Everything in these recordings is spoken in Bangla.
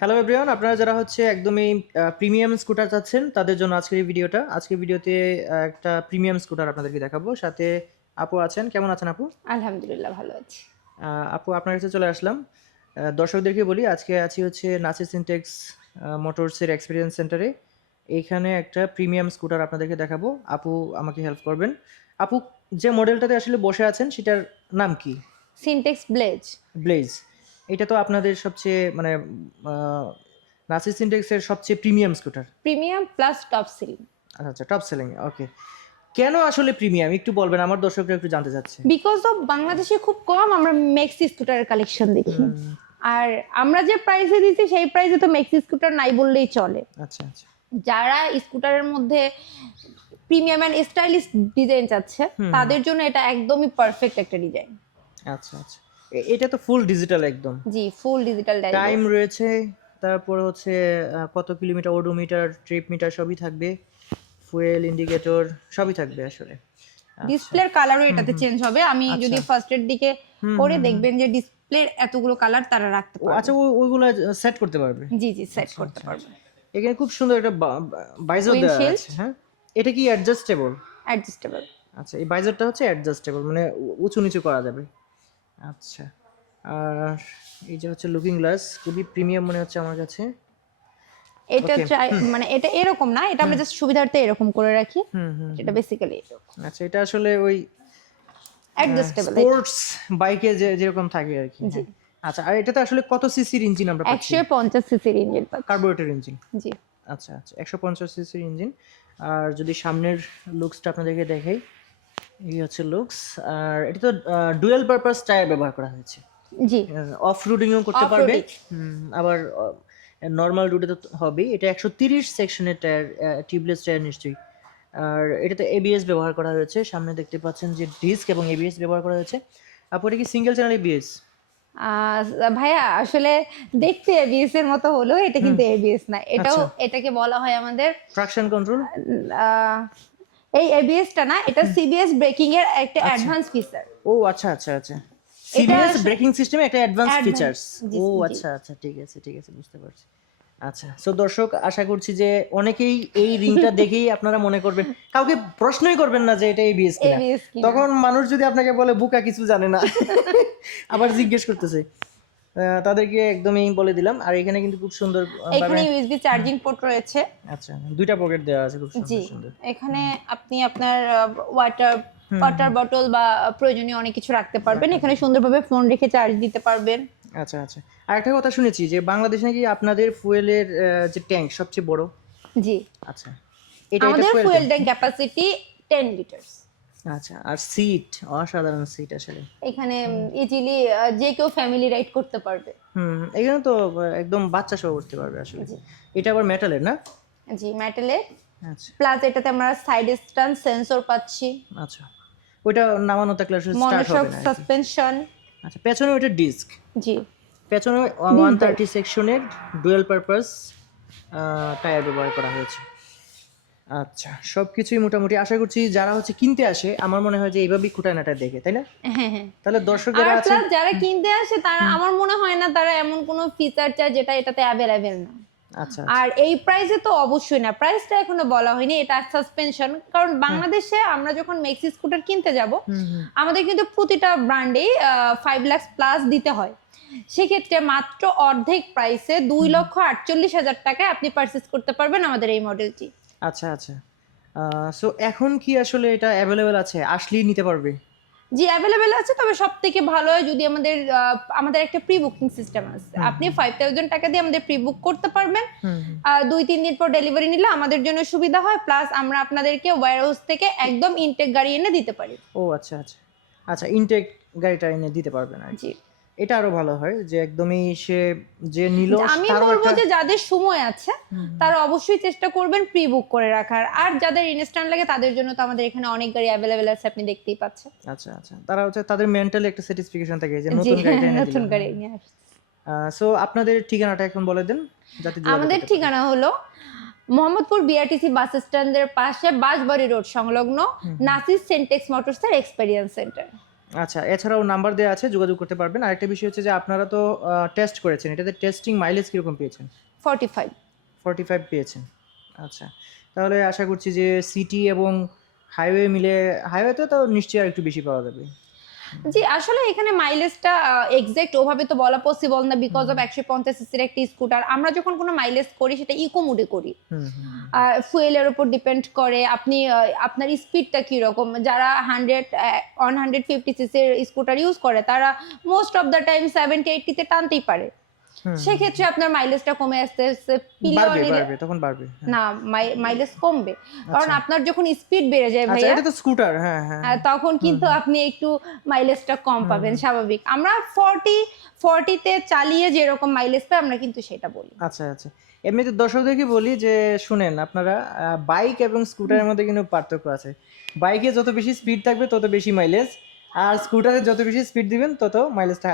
হ্যালো এভরিওয়ান, আপনারা যারা হচ্ছে একদমই প্রিমিয়াম স্কুটার চাচ্ছেন তাদের জন্য আজকের এই ভিডিওটা। আজকের ভিডিওতে একটা প্রিমিয়াম স্কুটার আপনাদেরকে দেখাবো। সাথে আপু আছেন। কেমন আছেন আপু? আলহামদুলিল্লাহ ভালো আছি। আপু আপনার কাছে চলে আসলাম। দর্শকদেরকে বলি আজকে আছি হচ্ছে নাসির সিনটেক্স মোটরসের এক্সপিরিয়েন্স সেন্টারে। এইখানে একটা প্রিমিয়াম স্কুটার আপনাদেরকে দেখাবো। আপু আমাকে হেল্প করবেন। আপু, যে মডেলটাতে আসলে বসে আছেন সেটার নাম কি? Syntax bless. ব্লেজ। এটা তো আপনাদের সবচেয়ে মানে নাসির সিনটেক্সের সবচেয়ে premium scooter. Premium plus top ceiling. আচ্ছা, টপ সেলিং। ওকে, কেন আসলে প্রিমিয়াম একটু বলবেন? আমার দর্শকরা একটু জানতে চাচ্ছে। বিকজ অফ বাংলাদেশে খুব কম আমরা মেক্সি স্কুটারের কালেকশন দেখি। হুম, আর আমরা যে প্রাইসে দিচ্ছি সেই প্রাইসে তো মেক্সি স্কুটার নাই বললেই চলে। আচ্ছা আচ্ছা। যারা স্কুটারের মধ্যে প্রিমিয়াম অ্যান্ড স্টাইলিশ ডিজাইন চাচ্ছে তাদের জন্য এটা একদমই পারফেক্ট একটা ডিজাইন। আচ্ছা আচ্ছা। এটা তো ফুল ডিজিটাল একদম। জি, ফুল ডিজিটাল টাইম ড্যাশবোর্ড। রয়েছে, তারপর হচ্ছে কত কিলোমিটার, ওডোমিটার, ট্রিপ মিটার সবই থাকবে, ফুয়েল ইন্ডিকেটর সবই থাকবে আসলে। ডিসপ্লের কালারও এটাতে চেঞ্জ হবে। আমি যদি আচ্ছা। ফার্স্ট এর দিকে করে দেখবেন যে ডিসপ্লের এতগুলো কালার তারা রাখতে ও পারবে। আচ্ছা, ওইগুলো সেট করতে পারবে। জি জি, সেট করতে পারবে। এখানে খুব সুন্দর একটা বাইজার দেওয়া উইন্ডশিল্ড আছে। হ্যাঁ, এটা কি অ্যাডজাস্টেবল? অ্যাডজাস্টেবল। আচ্ছা, এই বাইজারটা হচ্ছে অ্যাডজাস্টেবল, মানে উঁচু নিচু করা যাবে। আচ্ছা। আর এই যে হচ্ছে লুকিং গ্লাস, খুবই প্রিমিয়াম মনে হচ্ছে আমার কাছে। এটা মানে এটা এরকম না, এটা আমরা জাস্ট সুবিধার্থে এরকম করে রাখি। এটা বেসিক্যালি এরকম আচ্ছা, এটা আসলে ওই অ্যাডজাস্টেবল। স্পোর্টস বাইকে যেরকম থাকে আর কি। হ্যাঁ। আচ্ছা, আর এটাতে আসলে কত সিসির ইঞ্জিন আমরা পাচ্ছি? 150 সিসির ইঞ্জিন পাচ্ছি। Carburettor engine. জি। আচ্ছা আচ্ছা, 150 সিসির ইঞ্জিন। আর যদি সামনের লুকসটা আপনাদেরকে দেখাই, এই হচ্ছে লুকস। আর এটা তো ডুয়েল পারপাস টায়ার ব্যবহার করা হয়েছে। জি, অফ রোডিংও করতে পারবে। Off-roading। আবার নর্মাল রুটে তো হবে। এটা 130 সেকশনের টায়ার, টিউবলেস টায়ার নিশ্চয়ই। আর এটাতে এবিএস ব্যবহার করা হয়েছে। সামনে দেখতে পাচ্ছেন যে ডিস্ক এবং এবিএস ব্যবহার করা হয়েছে। আপু, এটা কি সিঙ্গেল চ্যানেল এবিএস? ভাইয়া আসলে দেখতে এবিএস এর মতো হলো, এটা কিন্তু এবিএস না। এটাও এটাকে বলা হয় আমাদের ট্রাকশন কন্ট্রোল। আহ, এই এবিএসটা না, এটা সিবিএস ব্রেকিং এর একটা অ্যাডভান্স ফিচার। ও আচ্ছা আচ্ছা আচ্ছা, সিবিএস ব্রেকিং সিস্টেমে একটা অ্যাডভান্স Advanced, ফিচার্স। জি, ও জি। আচ্ছা আচ্ছা, ঠিক আছে ঠিক আছে, বুঝতে পারছি। আচ্ছা, সো দর্শক, আশা করছি যে অনেকেই এই রিংটা দেখেই আপনারা মনে করবেন, কাউকে প্রশ্নই করবেন না যে এটা এবিএস কিনা। ABS কিনা। তখন মানুষ যদি আপনাকে বলে বুকা কিছু জানে না, আবার জিজ্ঞেস করতেছে, তাদেরকে একদমই বলে দিলাম। আর এখানে কিন্তু খুব সুন্দর এখানে ইউএসবি চার্জিং পোর্ট রয়েছে। আচ্ছা, দুইটা পকেট দেওয়া আছে, খুব জি, সুন্দর সুন্দর। এখানে আপনি আপনার ওয়াটার বটল বা প্রয়োজনীয় অনেক কিছু রাখতে পারবেন। এখানে সুন্দরভাবে ফোন রেখে চার্জ দিতে পারবেন। আচ্ছা আচ্ছা। আর একটা কথা শুনেছি যে বাংলাদেশে নাকি আপনাদের ফুয়েলের যে ট্যাঙ্ক সবচেয়ে বড়। জি, আচ্ছা, এটা আমাদের fuel fuel tank. Tank capacity 10 litres. আচ্ছা, আর সিট, অসাধারণ সিট আসলে। এখানে ইজিলি যে কেউ ফ্যামিলি রাইড করতে পারবে। এখানে তো একদম বাচ্চা সহ উঠতে পারবে আসলে। এটা আবার মেটালের না? জি, মেটালের। আচ্ছা প্লাস এটাতে আমরা সাইড স্ট্যান্ড সেন্সর পাচ্ছি, আচ্ছা, ওইটা নামানো থাকলে আসলে স্টার্ট মনোশক হবে না আর কি। সাসপেনশন। আচ্ছা, পেছনে ওইটা ডিস্ক। জি, পেছনে 130 সেকশনের ডুয়েল পারপাস টায়ার ব্যবহার করা হয়েছে। আচ্ছা, সবকিছুই মোটামুটি আশা করছি যারা হচ্ছে কিনতে আসে, আমার মনে হয় যে এইভাবেই খুঁটানাটা দেখে, তাই না? হ্যাঁ হ্যাঁ। তাহলে দর্শক আর যারা আছে, প্লাস যারা কিনতে আসে তারা আমার মনে হয় না তারা এমন কোনো ফিচার চায় যেটা এটাতে অ্যাভেলেবেল না। আচ্ছা আর এই প্রাইসে তো অবশ্যই না, প্রাইসটা এখনো বলা হয়নি। এটা সাসপেনশন, কারণ বাংলাদেশে আমরা যখন মেক্সি স্কুটার কিনতে যাব আমাদের কিন্তু প্রতিটা ব্র্যান্ডেই 5 লাখ প্লাস দিতে হয়। সেক্ষেত্রে মাত্র অর্ধেক প্রাইসে 2,48,000 টাকায় আপনি পারচেস করতে পারবেন আমাদের এই মডেলটি। আচ্ছা আচ্ছা। সো এখন কি আসলে এটা অ্যাভেলেবেল আছে? আসলেই নিতে পারবে? জি, অ্যাভেলেবেল আছে, তবে সব থেকে ভালো হয় যদি আমাদের একটা প্রি বুকিং সিস্টেম আছে। আপনি 5,000 টাকা দিয়ে আমাদের প্রি বুক করতে পারবেন। 2-3 দিন পর ডেলিভারি নিলে আমাদের জন্য সুবিধা হয়, প্লাস আমরা আপনাদেরকে ওয়্যারহাউস থেকে একদম ইনটেক গাড়ি এনে দিতে পারি। ও আচ্ছা আচ্ছা আচ্ছা, ইনটেক গাড়িটা এনে দিতে পারবেন আর কি। জি, এটা আরো ভালো হয় যে একদমই সে যে নিল আমি তারও বলবো একটা। যে যাদের সময় আছে তারা অবশ্যই চেষ্টা করবেন প্রি বুক করে রাখার। আর যাদের ইনস্ট্যান্ট লাগে তাদের জন্য তো আমাদের এখানে অনেক গাড়ি অ্যাভেলেবেল আছে, আপনি দেখতেই পাচ্ছেন। আচ্ছা আচ্ছা, তারা হচ্ছে তাদের মেন্টালি একটা স্যাটিসফ্যাকশন থাকে যে জি, নতুন গাড়িটা এনে নতুন দিল। গাড়ি নিয়ে আসছে। সো আপনাদের ঠিকানাটা এখন বলে দেন যাতে যোগাযোগ আমাদের করতে পারে। ঠিকানা হলো মোহাম্মদপুর বিআরটিসি বাস স্ট্যান্ডের পাশে বাঁশবাড়ি রোড সংলগ্ন নাসির সিনটেক্স মোটরসের এক্সপেরিয়েন্স সেন্টার। আচ্ছা, এছাড়াও নাম্বার দেওয়া আছে, যোগাযোগ করতে পারবেন। আরেকটা বিষয় হচ্ছে যে আপনারা তো টেস্ট করেছেন, এটাতে টেস্টিং মাইলেজ কীরকম পেয়েছেন? 45। 45 পেয়েছেন। আচ্ছা, তাহলে আশা করছি যে সিটি এবং হাইওয়ে মিলে, হাইওয়েতে তো নিশ্চয়ই আর একটু বেশি পাওয়া যাবে। জি, আসলে এখানে মাইলেজটা এক্সাক্ট ওভাবে তো বলা পসিবল না, বিকজ অফ 150 সিসির একটি স্কুটার। আমরা যখন কোনো মাইলেজ করি সেটা ইকো মোডে করি। হুম, হুম, হুম। ফুয়েলের উপর ডিপেন্ড করে আপনি আপনার স্পিডটা কিরকম। যারা 150 সিসির স্কুটার ইউজ করে তারা মোস্ট অফ দ্য টাইম 70-80 তে টানতেই পারে। হুম, সেক্ষেত্রে আপনার মাইলেজটা কমে আস্তে আস্তে বাড়বে, পিলিয়ন বাড়বে, তখন বাড়বে। হ্যাঁ। না, মাইলেজ কমবে। কারণ আচ্ছা। আপনার যখন স্পিড বেড়ে যায় আচ্ছা, ভাইয়া, এটা তো স্কুটার। হ্যাঁ, হ্যাঁ। তখন কিন্তু আপনি একটু মাইলেজটা কম পাবেন, স্বাভাবিক। আমরা 40 তে চালিয়ে যেরকম মাইলেজ পাই আমরা কিন্তু সেটা বলি। আচ্ছা, আচ্ছা। এমনিতে দর্শকদেরকে বলি যে শুনেন আপনারা, বাইক এবং স্কুটারের মধ্যে কিন্তু পার্থক্য আছে। বাইকে যত বেশি স্পিড থাকবে তত বেশি মাইলেজ, আর স্কুটারে যত বেশি স্পিড দিবেন তত মাইলেজটা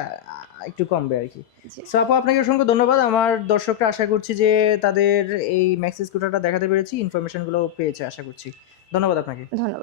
একটু কমবে আরকি। জি। সো আপু, আপনাকে অসংখ্য ধন্যবাদ। আমার দর্শকরা আশা করছি যে তাদের এই ম্যাক্সি স্কুটারটা দেখাতে পেরেছি, ইনফরমেশনগুলো পেয়েছে আশা করছি। ধন্যবাদ আপনাকে। ধন্যবাদ।